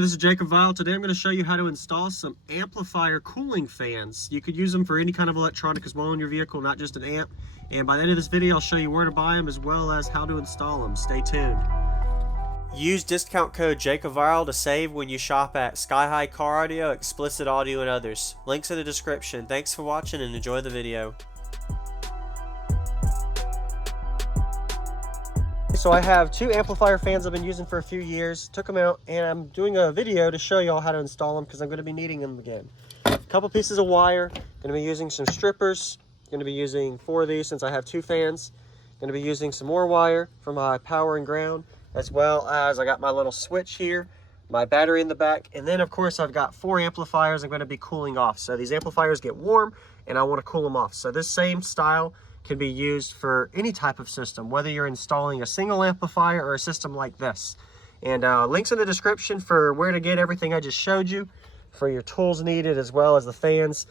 This is Jacob Vile. Today I'm going to show you how to install some amplifier cooling fans. You could use them for any kind of electronic as well in your vehicle, not just an amp. And by the end of this video, I'll show you where to buy them as well as how to install them. Stay tuned. Use discount code JacobVile to save when you shop at Sky High Car Audio, Explicit Audio, and others. Links in the description. Thanks for watching and enjoy the video. So I have two amplifier fans I've been using for a few years. Took them out and I'm doing a video to show y'all how to install them because I'm going to be needing them again. A couple pieces of wire. Going to be using some strippers. Going to be using 4 of these since I have 2 fans. Going to be using some more wire for my power and ground, as well as I got my little switch here, my battery in the back, and then of course I've got 4 amplifiers I'm going to be cooling off. So these amplifiers get warm and I want to cool them off. So this same style can be used for any type of system, whether you're installing a single amplifier or a system like this. And links in the description for where to get everything I just showed you, for your tools needed, as well as the fans.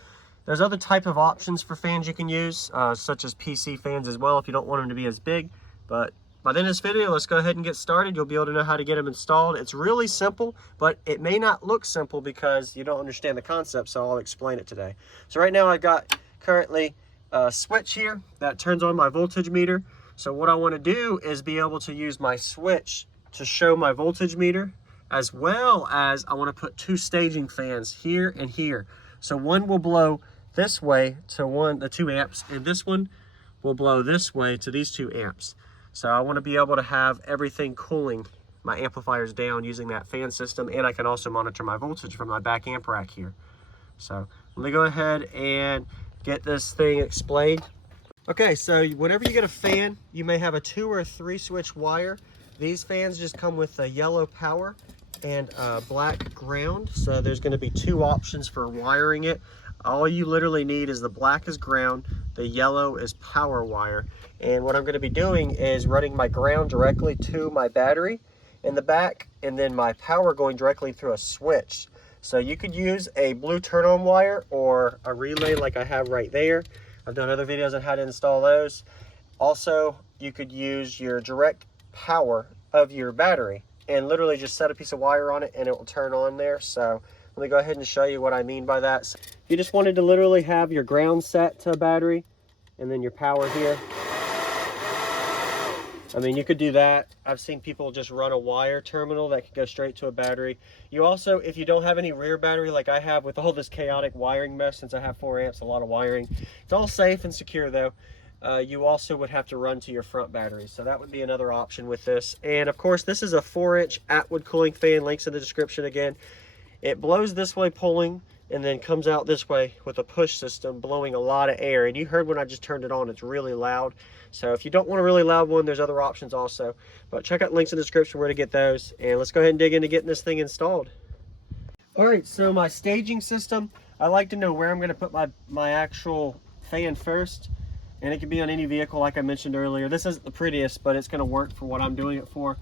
There's other type of options for fans you can use, such as PC fans as well, if you don't want them to be as big. But by the end of this video, let's go ahead and get started. You'll be able to know how to get them installed. It's really simple, but it may not look simple because you don't understand the concept, so I'll explain it today. So right now I've got currently a switch here that turns on my voltage meter. So what I want to do is be able to use my switch to show my voltage meter, as well as I want to put 2 staging fans here and here. So one will blow this way to the 2 amps, and this one will blow this way to these 2 amps. So I want to be able to have everything cooling my amplifiers down using that fan system, and I can also monitor my voltage from my back amp rack here. So let me go ahead and get this thing explained. Okay, so whenever you get a fan, you may have a 2 or 3 switch wire. These fans just come with a yellow power and a black ground. So there's going to be 2 options for wiring it. All you literally need is the black is ground, the yellow is power wire. And what I'm going to be doing is running my ground directly to my battery in the back, and then my power going directly through a switch. So you could use a blue turn-on wire or a relay like I have right there. I've done other videos on how to install those. Also, you could use your direct power of your battery and literally just set a piece of wire on it and it will turn on there. So let me go ahead and show you what I mean by that. So if you just wanted to literally have your ground set to a battery and then your power here, I mean, you could do that. I've seen people just run a wire terminal that can go straight to a battery. You also, if you don't have any rear battery like I have with all this chaotic wiring mess, since I have 4 amps, a lot of wiring, it's all safe and secure though. You also would have to run to your front battery. So that would be another option with this. And of course, this is a 4-inch Atwood cooling fan, links in the description again. It blows this way pulling and then comes out this way with a push system blowing a lot of air. And you heard when I just turned it on, it's really loud. So if you don't want a really loud one, there's other options also. But check out links in the description where to get those. And let's go ahead and dig into getting this thing installed. All right, so my staging system, I like to know where I'm gonna put my actual fan first. And it can be on any vehicle like I mentioned earlier. This isn't the prettiest, but it's gonna work for what I'm doing it for.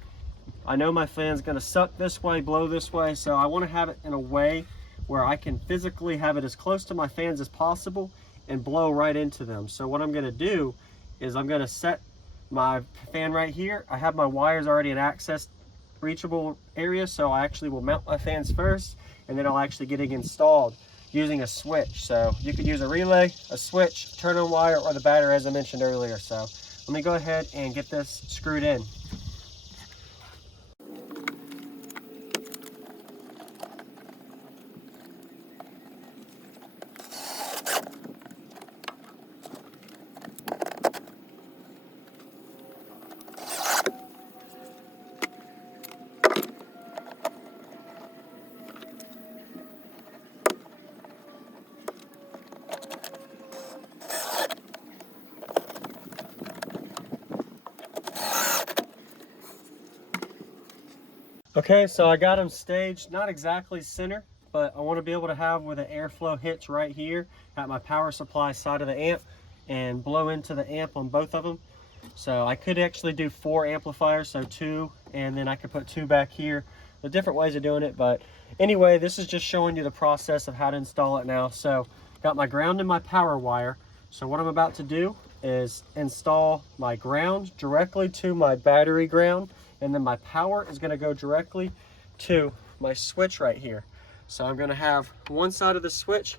I know my fan's gonna suck this way, blow this way, so I wanna have it in a way where I can physically have it as close to my fans as possible and blow right into them. So what I'm gonna do is I'm gonna set my fan right here. I have my wires already in access reachable area, so I actually will mount my fans first, and then I'll actually get it installed using a switch. So you could use a relay, a switch, turn-on wire, or the battery as I mentioned earlier. So let me go ahead and get this screwed in. Okay, so I got them staged, not exactly center, but I want to be able to have where the airflow hits right here at my power supply side of the amp and blow into the amp on both of them. So I could actually do 4 amplifiers, so 2, and then I could put 2 back here. There's different ways of doing it, but anyway, this is just showing you the process of how to install it now. So got my ground and my power wire. So what I'm about to do is install my ground directly to my battery ground, and then my power is going to go directly to my switch right here. So I'm going to have one side of the switch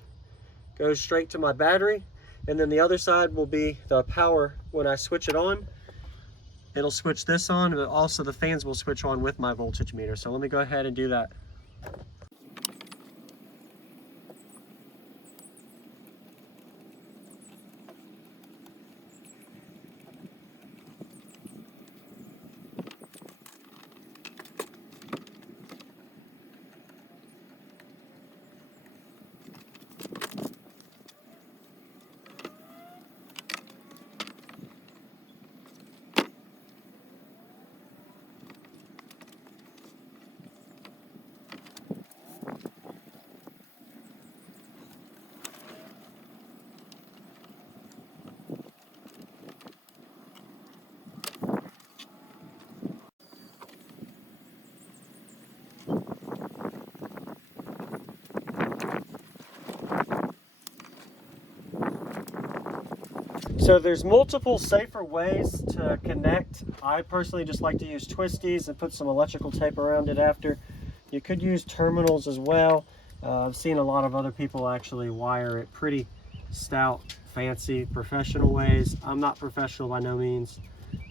go straight to my battery, and then the other side will be the power. When I switch it on, it'll switch this on, but also the fans will switch on with my voltage meter. So let me go ahead and do that. So there's multiple safer ways to connect. I personally just like to use twisties and put some electrical tape around it after. You could use terminals as well. I've seen a lot of other people actually wire it pretty stout, fancy, professional ways. I'm not professional by no means.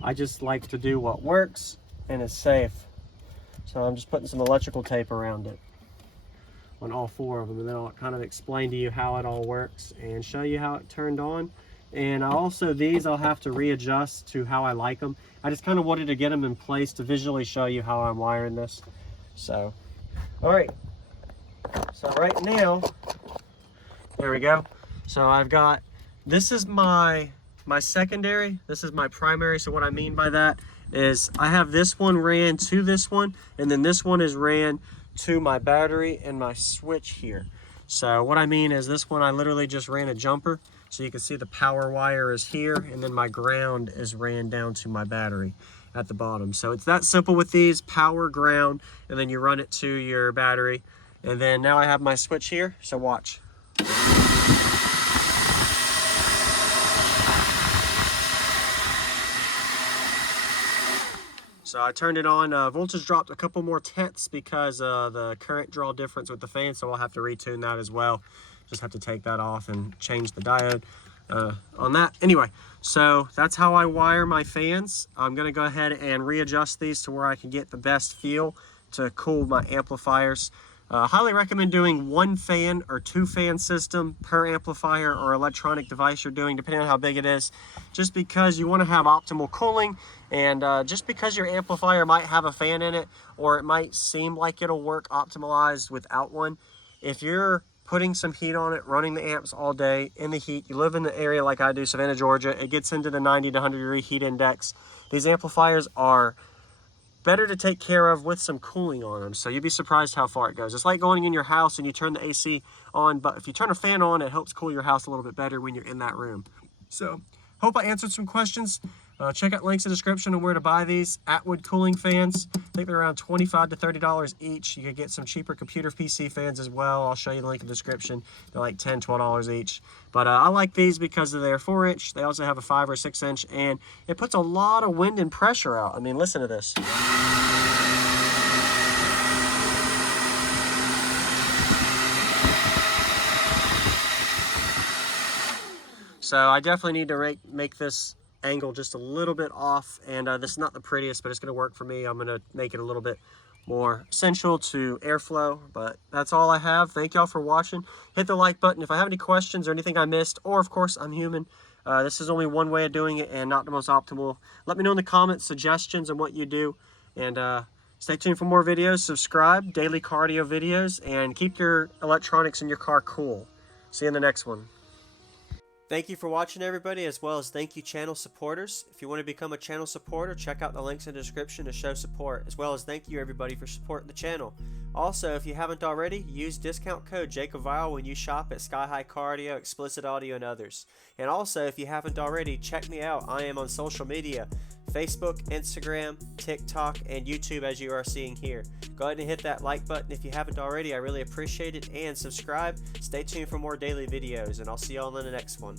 I just like to do what works and is safe. So I'm just putting some electrical tape around it on all four of them, and then I'll kind of explain to you how it all works and show you how it turned on. And also these I'll have to readjust to how I like them. I just kind of wanted to get them in place to visually show you how I'm wiring this. So, all right. So right now, there we go. So I've got, this is my secondary, this is my primary. So what I mean by that is I have this one ran to this one, and then this one is ran to my battery and my switch here. So what I mean is this one I literally just ran a jumper. So you can see the power wire is here, and then my ground is ran down to my battery at the bottom. So it's that simple with these: power, ground, and then you run it to your battery. And then now I have my switch here, so watch. So I turned it on, voltage dropped a couple more tenths because the current draw difference with the fan, so I'll have to retune that as well. Just have to take that off and change the diode on that. Anyway, so that's how I wire my fans. I'm gonna go ahead and readjust these to where I can get the best feel to cool my amplifiers. Highly recommend doing one fan or two fan system per amplifier or electronic device you're doing, depending on how big it is, just because you want to have optimal cooling. And just because your amplifier might have a fan in it, or it might seem like it'll work optimized without one, if you're putting some heat on it, running the amps all day in the heat, you live in the area like I do, Savannah, Georgia, it gets into the 90 to 100 degree heat index. These amplifiers are better to take care of with some cooling on them. So you'd be surprised how far it goes. It's like going in your house and you turn the AC on, but if you turn a fan on, it helps cool your house a little bit better when you're in that room. So hope I answered some questions. Check out links in the description on where to buy these Atwood cooling fans. I think they're around $25 to $30 each. You could get some cheaper computer PC fans as well. I'll show you the link in the description. They're like $10, $12 each. But I like these because they're 4-inch. They also have a 5 or 6-inch, and it puts a lot of wind and pressure out. I mean, listen to this. So I definitely need to make this angle just a little bit off, and this is not the prettiest, but it's going to work for me. I'm going to make it a little bit more essential to airflow, but that's all I have. Thank y'all for watching. Hit the like button if I have any questions or anything I missed, or of course I'm human. This is only one way of doing it and not the most optimal. Let me know in the comments suggestions on what you do, and stay tuned for more videos. Subscribe, daily cardio videos, and keep your electronics in your car cool. See you in the next one. Thank you for watching, everybody, as well as thank you channel supporters. If you want to become a channel supporter, check out the links in the description to show support, as well as thank you everybody for supporting the channel. Also, if you haven't already, use discount code JACOBVILE when you shop at Sky High Cardio, Explicit Audio, and others. And also, if you haven't already, check me out. I am on social media: Facebook, Instagram, TikTok, and YouTube, as you are seeing here. Go ahead and hit that like button if you haven't already. I really appreciate it. And subscribe. Stay tuned for more daily videos, and I'll see y'all in the next one.